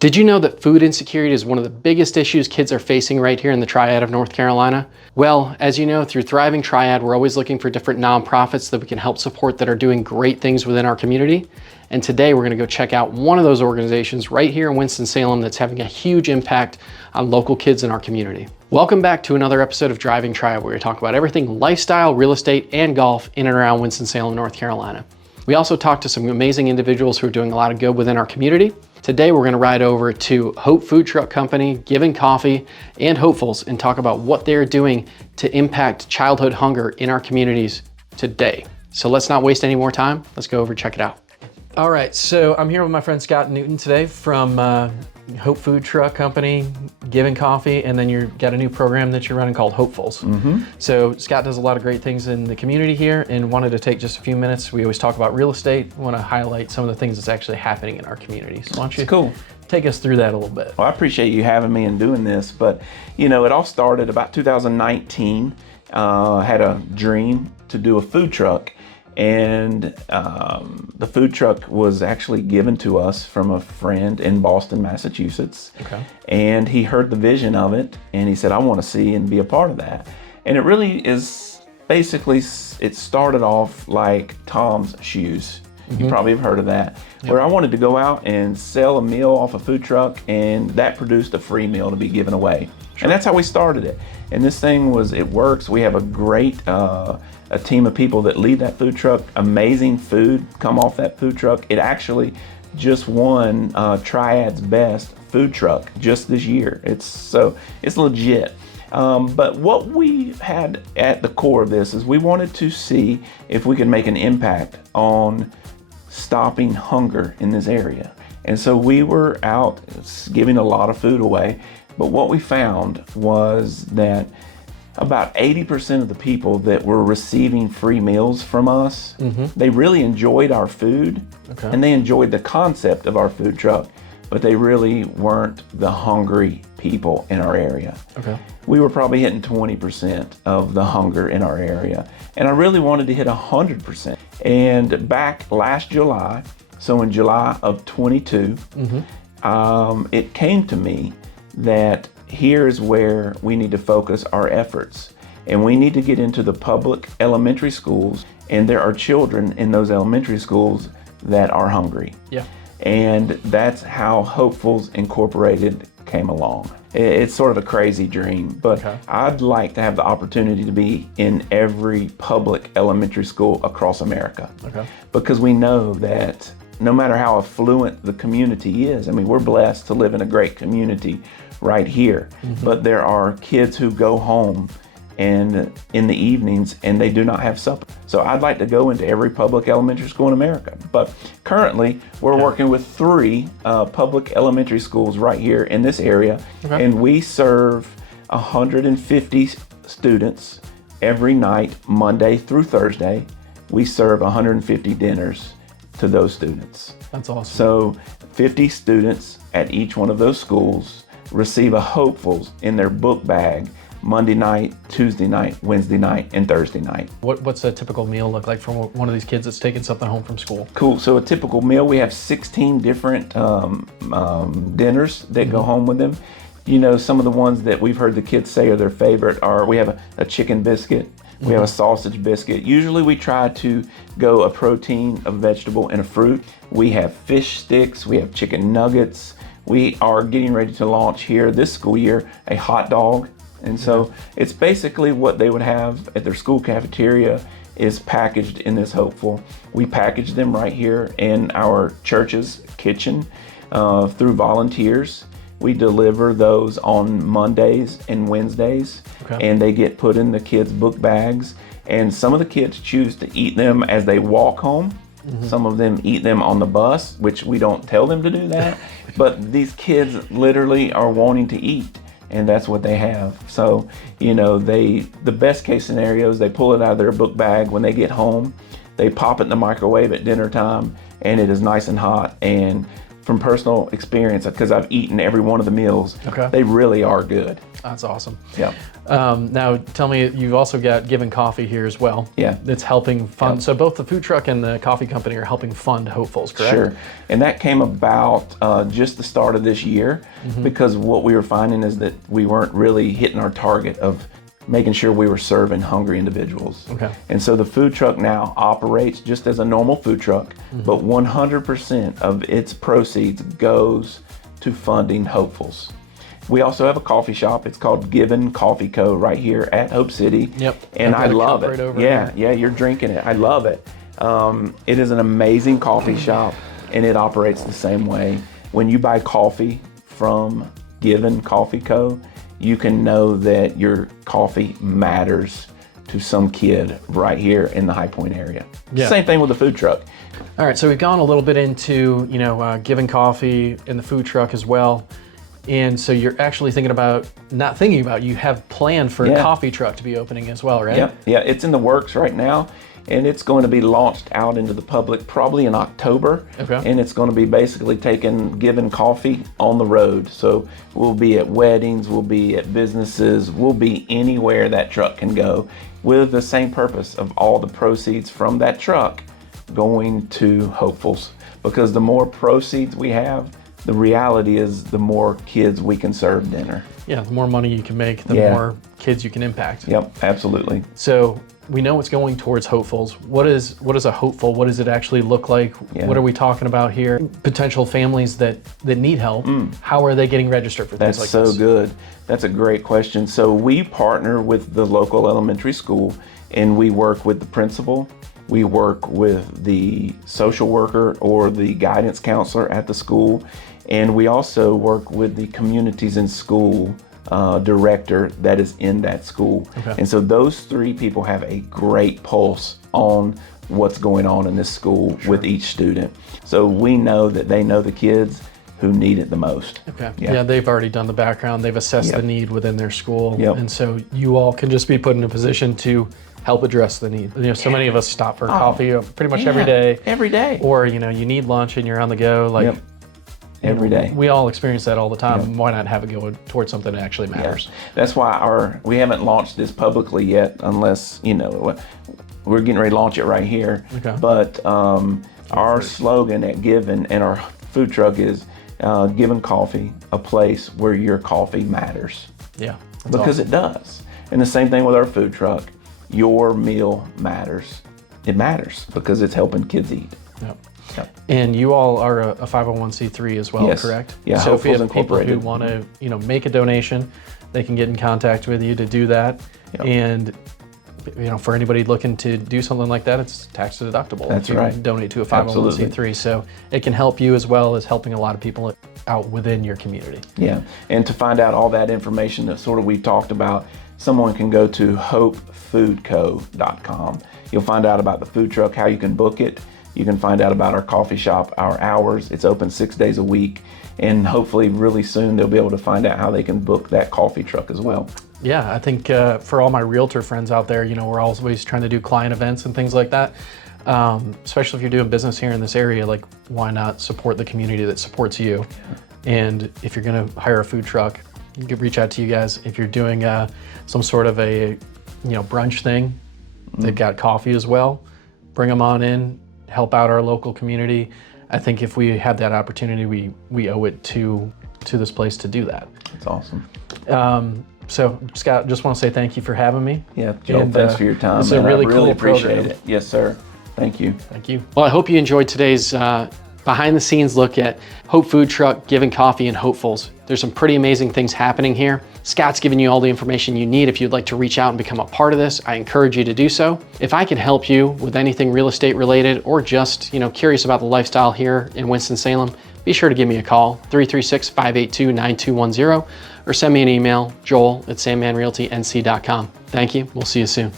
Did you know that food insecurity is one of the biggest issues kids are facing right here in the Triad of North Carolina? Well, as you know, through Thriving Triad, we're always looking for different nonprofits that we can help support that are doing great things within our community. And today we're going to go check out one of those organizations right here in Winston-Salem that's having a huge impact on local kids in our community. Welcome back to another episode of Driving Triad, where we talk about everything lifestyle, real estate, and golf in and around Winston-Salem, North Carolina. We also talk to some amazing individuals who are doing a lot of good within our community. Today, we're going to ride over to Hope Food Truck Company, Given Coffee, and Hopefuls and talk about what they're doing to impact childhood hunger in our communities today. So let's not waste any more time. Let's go over and check it out. All right, so I'm here with my friend Scott Newton today from Hope Food Truck Company, Given Coffee, and then you've got a new program that you're running called Hopefuls. So Scott does a lot of great things in the community here and wanted to take just a few minutes. We always talk about real estate. We want to highlight some of the things that's actually happening in our community. So why don't you take us through that a little bit? Well, I appreciate you having me and doing this, but you know, it all started about 2019. Had a dream to do a food truck. And the food truck was actually given to us from a friend in Boston, Massachusetts. Okay. And he heard the vision of it, and he said, I want to see and be a part of that. And it really is, basically, it started off like Tom's Shoes. You probably have heard of that. Yep. Where I wanted to go out and sell a meal off a food truck, and that produced a free meal to be given away. Sure. And that's how we started it. And this thing it works. We have a great a team of people that lead that food truck. Amazing food come off that food truck. It actually just won Triad's best food truck just this year. It's legit. But what we had at the core of this is we wanted to see if we could make an impact on stopping hunger in this area. And so we were out giving a lot of food away. But what we found was that about 80% of the people that were receiving free meals from us, they really enjoyed our food, and they enjoyed the concept of our food truck, but they really weren't the hungry people in our area. We were probably hitting 20% of the hunger in our area, and I really wanted to hit 100%. And back last July, so in July of 22, it came to me that here's where we need to focus our efforts. And we need to get into the public elementary schools, and there are children in those elementary schools that are hungry. Yeah. And that's how Hopefuls Incorporated came along. It's sort of a crazy dream, but I'd like to have the opportunity to be in every public elementary school across America. Because we know that no matter how affluent the community is, I mean, we're blessed to live in a great community right here, but there are kids who go home and in the evenings and they do not have supper. So I'd like to go into every public elementary school in America. But currently we're working with 3 public elementary schools right here in this area, and we serve 150 students every night, Monday through Thursday. We serve 150 dinners to those students. That's awesome. So 50 students at each one of those schools receive a Hopefuls in their book bag Monday night, Tuesday night, Wednesday night, and Thursday night. What's a typical meal look like for one of these kids that's taking something home from school? Cool. So a typical meal, we have 16 different dinners that go home with them. You know, some of the ones that we've heard the kids say are their favorite are, we have a chicken biscuit, we have a sausage biscuit. Usually we try to go a protein, a vegetable, and a fruit. We have fish sticks, we have chicken nuggets. We are getting ready to launch here this school year a hot dog. And so it's basically what they would have at their school cafeteria is packaged in this Hopeful. We package them right here in our church's kitchen through volunteers. We deliver those on Mondays and Wednesdays, and they get put in the kids' book bags. And some of the kids choose to eat them as they walk home. Some of them eat them on the bus, which we don't tell them to do that. But these kids literally are wanting to eat, and that's what they have. So, you know, the best case scenario is they pull it out of their book bag when they get home. They pop it in the microwave at dinner time, and it is nice and hot. And from personal experience, because I've eaten every one of the meals. Okay. They really are good. That's awesome. Yeah. Now, tell me, you've also got Given Coffee here as well. Yeah. That's helping fund. Yep. So both the food truck and the coffee company are helping fund Hopefuls, correct? Sure. And that came about just the start of this year, because what we were finding is that we weren't really hitting our target of making sure we were serving hungry individuals. Okay. And so the food truck now operates just as a normal food truck, but 100% of its proceeds goes to funding Hopefuls. We also have a coffee shop. It's called Given Coffee Co. right here at Hope City. Yep. And I love it. Right over yeah, here. yeah, you're drinking it. I love it. It is an amazing coffee shop, and it operates the same way. When you buy coffee from Given Coffee Co., you can know that your coffee matters to some kid right here in the High Point area. Yeah. Same thing with the food truck. All right, so we've gone a little bit into, Given Coffee and the food truck as well. And so you're actually you have planned for a Yeah. coffee truck to be opening as well, right? Yep. Yeah, it's in the works right now, and it's going to be launched out into the public probably in October. Okay. And it's going to be basically taking Given Coffee on the road. So we'll be at weddings, we'll be at businesses, we'll be anywhere that truck can go, with the same purpose of all the proceeds from that truck going to Hopefuls. Because the more proceeds we have, the reality is the more kids we can serve dinner. Yeah, the more money you can make, the Yeah. more kids you can impact. Yep, absolutely. So we know it's going towards Hopefuls. What is a hopeful? What does it actually look like? Yeah. What are we talking about here? Potential families that need help. How are they getting registered for things That's like so this? good. That's a great question. So we partner with the local elementary school, and we work with the principal. We work with the social worker or the guidance counselor at the school. And we also work with the communities in school director that is in that school. Okay. And so those three people have a great pulse on what's going on in this school with each student. So we know that they know the kids who need it the most. Okay. Yeah. Yeah, they've already done the background. They've assessed the need within their school. Yep. And so you all can just be put in a position to help address the need. So many of us stop for coffee pretty much every day. Every day. Or, you need lunch and you're on the go. Like, Yep. Every day. We all experience that all the time. Why not have it go towards something that actually matters? That's why we haven't launched this publicly yet, unless, we're getting ready to launch it right here. Okay. But our slogan at Given and our food truck is Given Coffee, a place where your coffee matters. Yeah. Because it does. And the same thing with our food truck. Your meal matters. It matters because it's helping kids eat. Yep. Yep. And you all are a 501c3 as well, Yes. correct? Yeah, So if you Hopefuls have people who Incorporated. want to, make a donation, they can get in contact with you to do that. Yep. And, for anybody looking to do something like that, it's tax deductible. That's if you right. donate to a 501c3. Absolutely. So it can help you as well as helping a lot of people out within your community. Yeah, and to find out all that information that sort of we talked about, someone can go to hopefoodco.com. You'll find out about the food truck, how you can book it. You can find out about our coffee shop, our hours. It's open 6 days a week. And hopefully really soon they'll be able to find out how they can book that coffee truck as well. Yeah, I think for all my realtor friends out there, we're always trying to do client events and things like that. Especially if you're doing business here in this area, like why not support the community that supports you? And if you're going to hire a food truck, you can reach out to you guys. If you're doing some sort of a brunch thing, they've got coffee as well. Bring them on in, help out our local community. I think if we have that opportunity, we owe it to this place to do that. That's awesome. So Scott, just want to say thank you for having me. Yeah, Joel, And, thanks for your time. It's a man. really I really cool appreciate program. it. Yes, sir. Thank you. Thank you. Well, I hope you enjoyed today's behind the scenes look at Hope Food Truck, Given Coffee, and Hopefuls. There's some pretty amazing things happening here. Scott's given you all the information you need. If you'd like to reach out and become a part of this, I encourage you to do so. If I can help you with anything real estate related or just, curious about the lifestyle here in Winston-Salem, be sure to give me a call, 336-582-9210, or send me an email, joel@sandmanrealtync.com. Thank you. We'll see you soon.